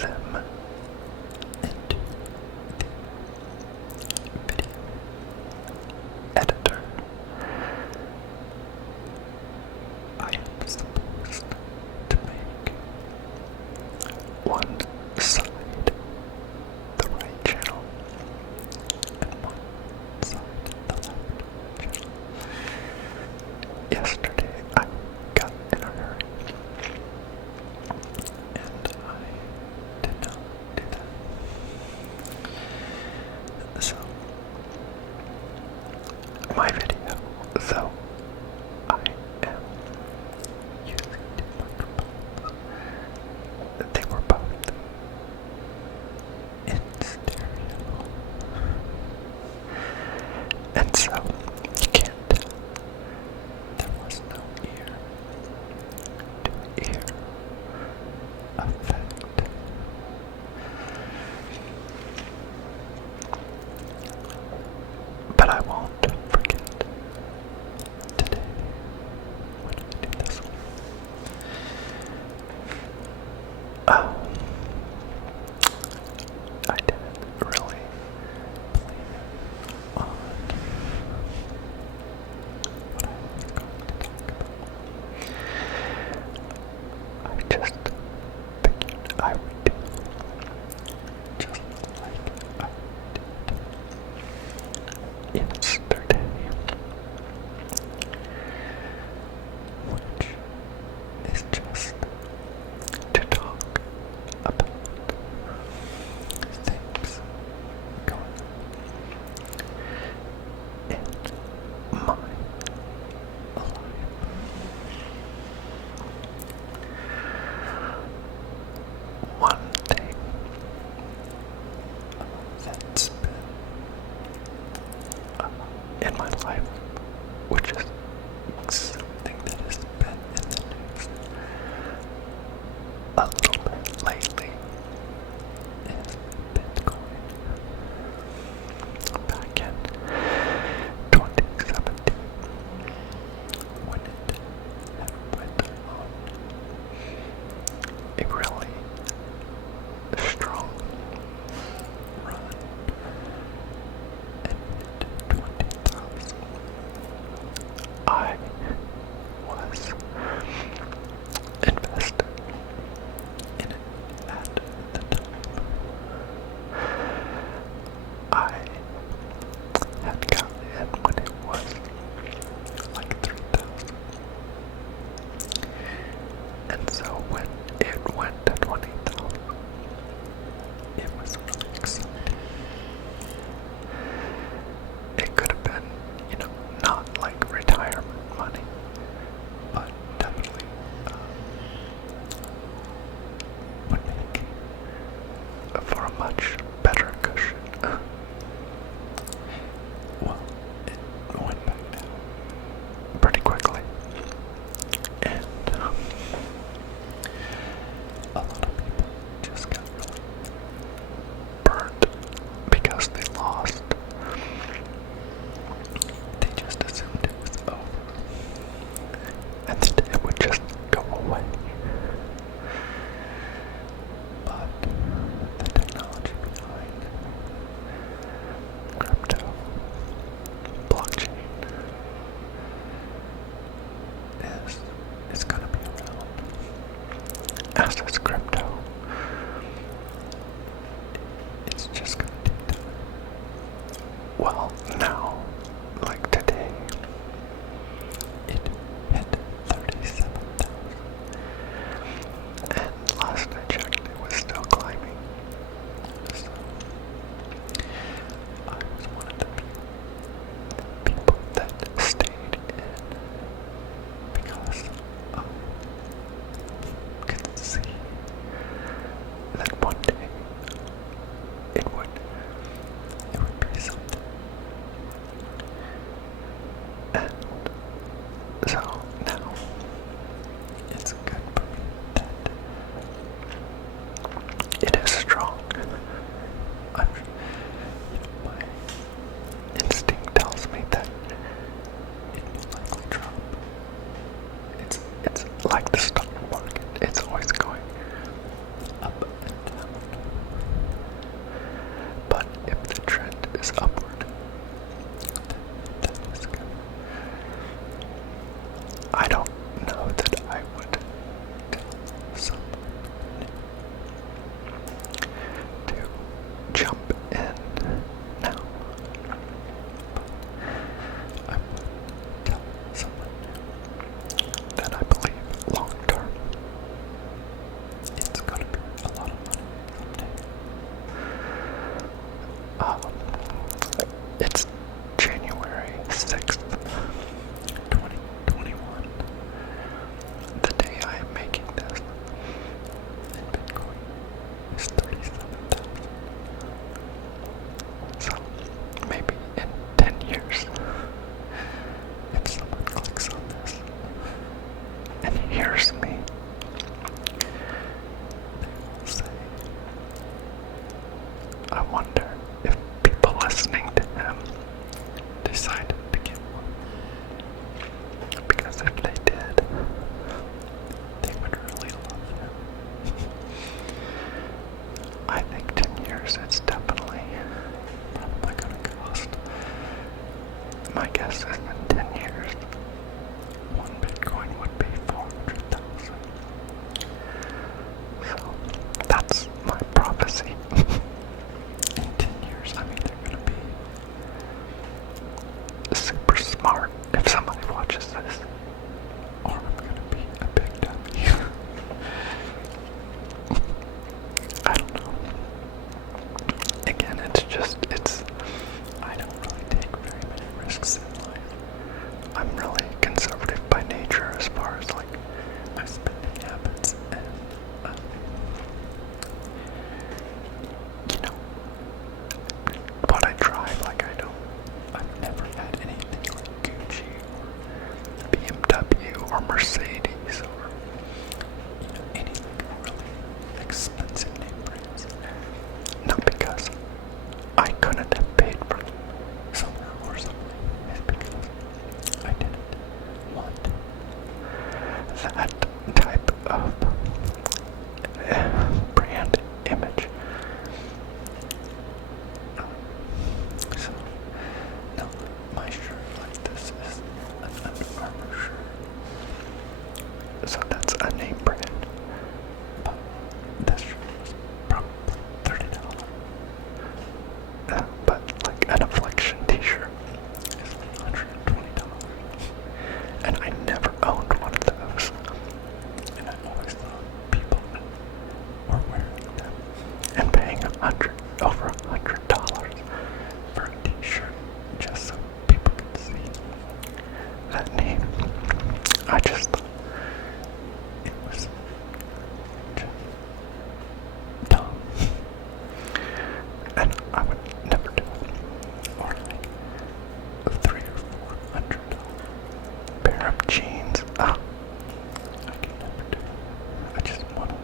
them into the video editor. I am supposed to make one side the right channel and one side the left channel. Yesterday I got in a hurry and I did not do that. So my video, though I am using two microphones, they were both in stereo. And so you can't tell. There was no ear-to-ear effect. But I won't forget today when I do this one. I didn't really plan on what I was going to talk about. I just figured I would do just like I did yesterday, which is just to talk about things going on in my life. One thing that's been in my life, which is something that has been in the news a little bit lately, is Bitcoin. Back in 2017, when it had went on a really strong run and hit 20,000, I was invested in it at the time. I had gotten in when it was like 3,000. And so when it went to 20,000, it was really exciting. It could have been, not like retirement money, but definitely would make for a much better cushion. Well, it went back down pretty quickly, and a lot of people just got really burnt because they lost. They just assumed it was over, and that it would just go away. But the technology behind I wonder if people listening to him decided to get one. Because if they did, they would really love him. I think 10 years it's definitely probably gonna cost. My guess is in 10 years, one Bitcoin would be 400,000. So that's my prophecy. In 10 years, I'm either gonna be super smart if somebody watches this, or I'm gonna be a big dummy. I don't know. Again, I don't really take very many risks in life. I'm really conservative by nature as far as like my spending habits and, you know, what I drive. Like I've never had anything like Gucci or BMW or Mercedes or, you know, any like really expensive name brands. Not because I couldn't have paid for somewhere or something. It's because I didn't want that type of brand image. So, no, my shirt like this is an Under Armour shirt. So that's a name brand. But this shirt was probably $30. But like an Affliction t-shirt is like $120. And I never owned one of those. And I always thought people were wearing them and paying over $100 for a t-shirt just so people could see that name. I just thought it was just dumb. And I would never do it. Or like $300 or $400 pair of jeans. I can never do it. I just want it.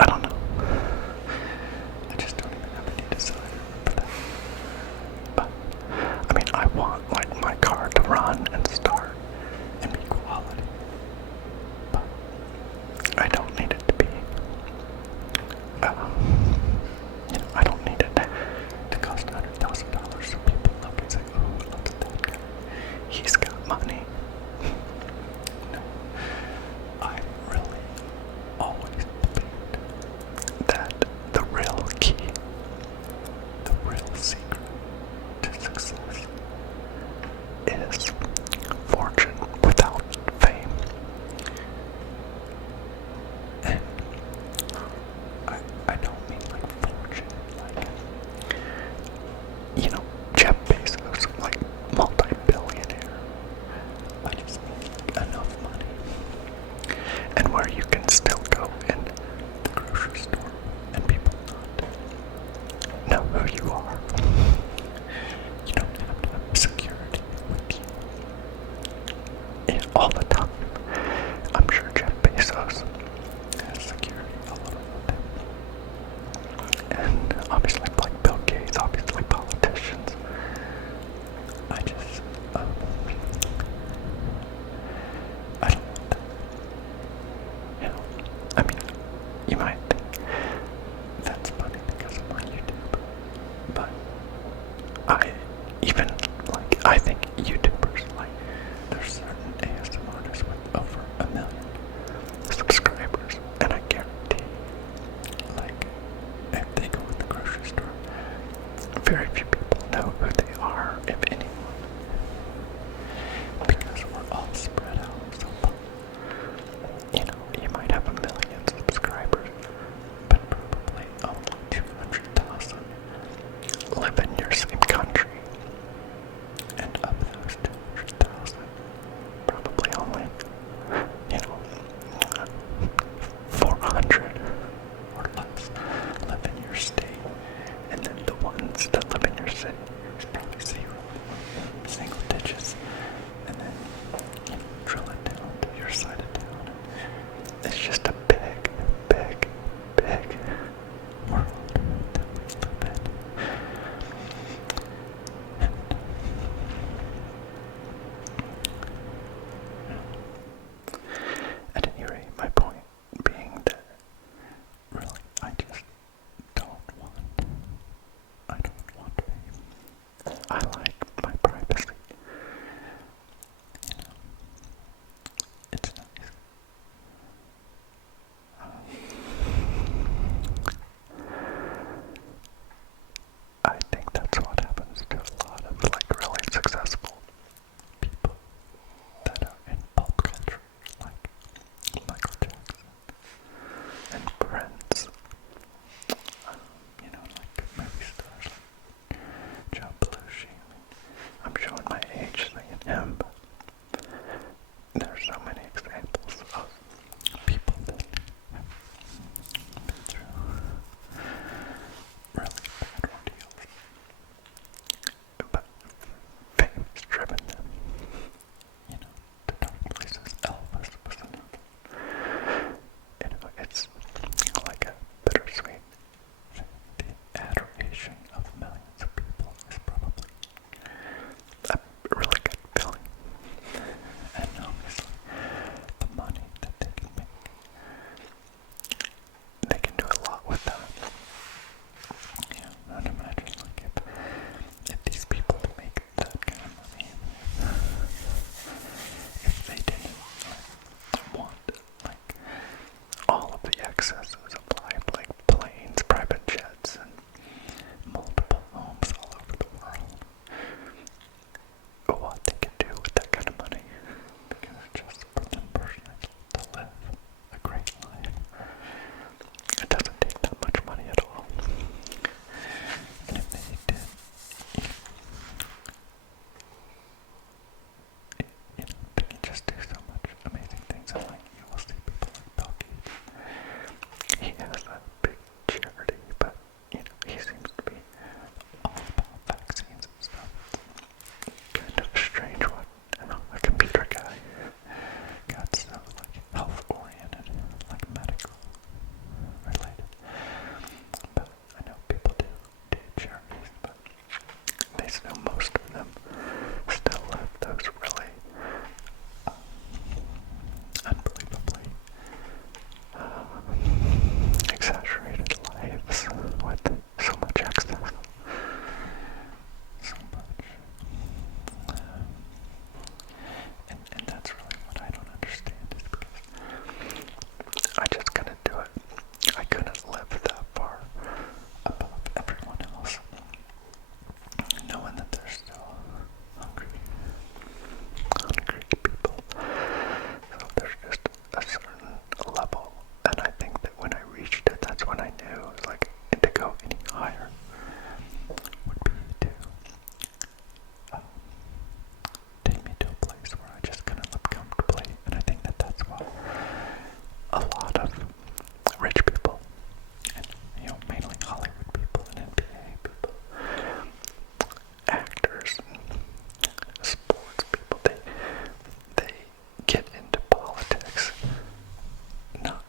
I don't know. I just don't even have any desire for that. But I mean, I want like my car to run and start and be quality. But I don't need it to be. You know, I don't need it to cost $100,000 so people look and say, "Oh, look at that guy. He's got money." No, I really always believed that the real key, the real secret to success is fortune without fame. And I don't mean like fortune, like, you know, Jeff Bezos, like multi-billionaire. I just mean like enough money. And where you can still go in the grocery store and people not know who you are. You don't have to have security with you all the time. I'm sure Jeff Bezos has security all over with him. And obviously like Bill Gates, obviously politicians. I just, I don't want that. You know, I mean, you might think that's funny because I'm on YouTube, but I think YouTubers, like, there's certain ASM artists with over 1 million subscribers, and I guarantee, like, if they go in the grocery store, very few people know who they are, if anyone, because we're all spread out so far. You know, you might have 1 million access supply of like planes, private jets, and multiple homes all over the world. What they can do with that kind of money, because just for them personally to live a great life, it doesn't take that much money at all. And if they did, they can just do so much amazing things. And like, you will see people like Bill Gates. He has a big charity, but he seems to be all about vaccines and stuff. Kind of a strange one. A computer guy got so like health oriented, like medical related. But I know people do charities, but they still, most of them still live those really unbelievably exaggerated lives with so much access, so much. And that's really what I don't understand, is because I just couldn't do it. I couldn't live that far above everyone else, knowing that there's still hungry people. So there's just a certain level, and I think that when I reached it, that's when I knew it was like, to go any higher would be to take me to a place where I just couldn't live comfortably. And I think that that's why a lot of rich people, and mainly Hollywood people and NBA people, actors, sports people, they get into politics not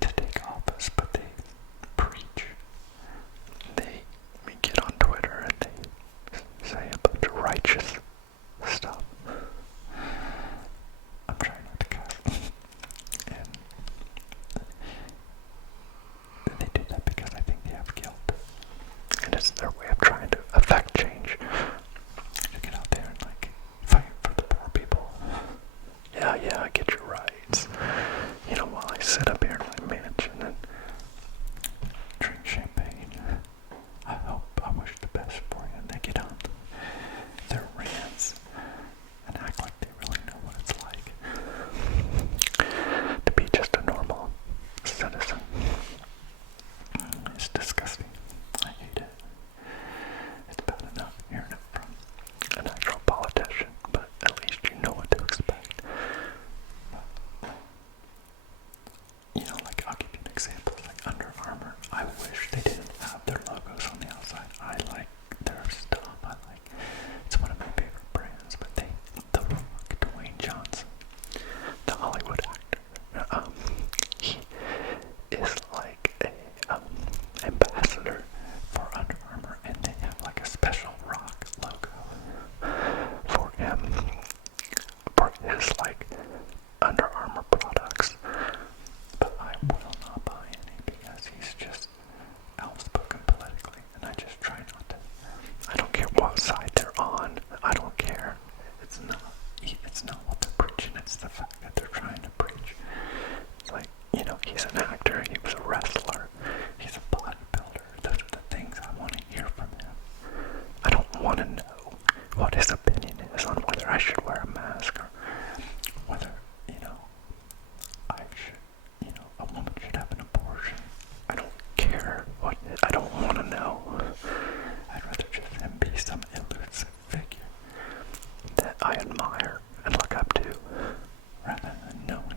to take office, but they preach. They get on Twitter and they say a bunch of righteous stuff. I'm trying not to cuss. And they do that because I think they have guilt. And it's their way of trying to affect change. To get out there and like fight for the poor people. Yeah, I get your rights. While I sit up here in my mansion and drink champagne, I wish the best for you. And they get on their rants and act like they really know what it's like to be just a normal citizen. It's disgusting. I hate it. It's bad enough hearing it from an actual politician, but at least you know what to expect. Like, I'll give you an example. Like Under Armour, I wish they didn't have their logos on the outside. I like their stuff. It's one of my favorite brands, but The Rock, Dwayne Johnson, the Hollywood actor, he is like a ambassador for Under Armour, and they have like a special rock logo for him, for his like Under Armour products. But I will not buy any because he's just outspoken politically, and I just try not to. I don't care what side they're on. I don't care. It's not what they're preaching. It's the fact that they're trying to preach. It's like, he's an actor. He was a wrestler. He's a bodybuilder. Those are the things I want to hear from him. I don't want to know what his opinion is on whether I should wear a mask or whether, I should, a woman should have an abortion. I don't care I don't want to know. I'd rather just him be some elusive figure that I admire and look up to, rather than knowing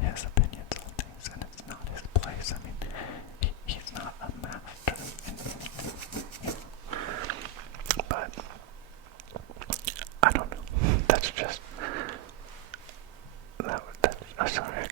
his opinions on things, and it's not his place. I mean, he's not a master. But I don't know. That's just sorry, I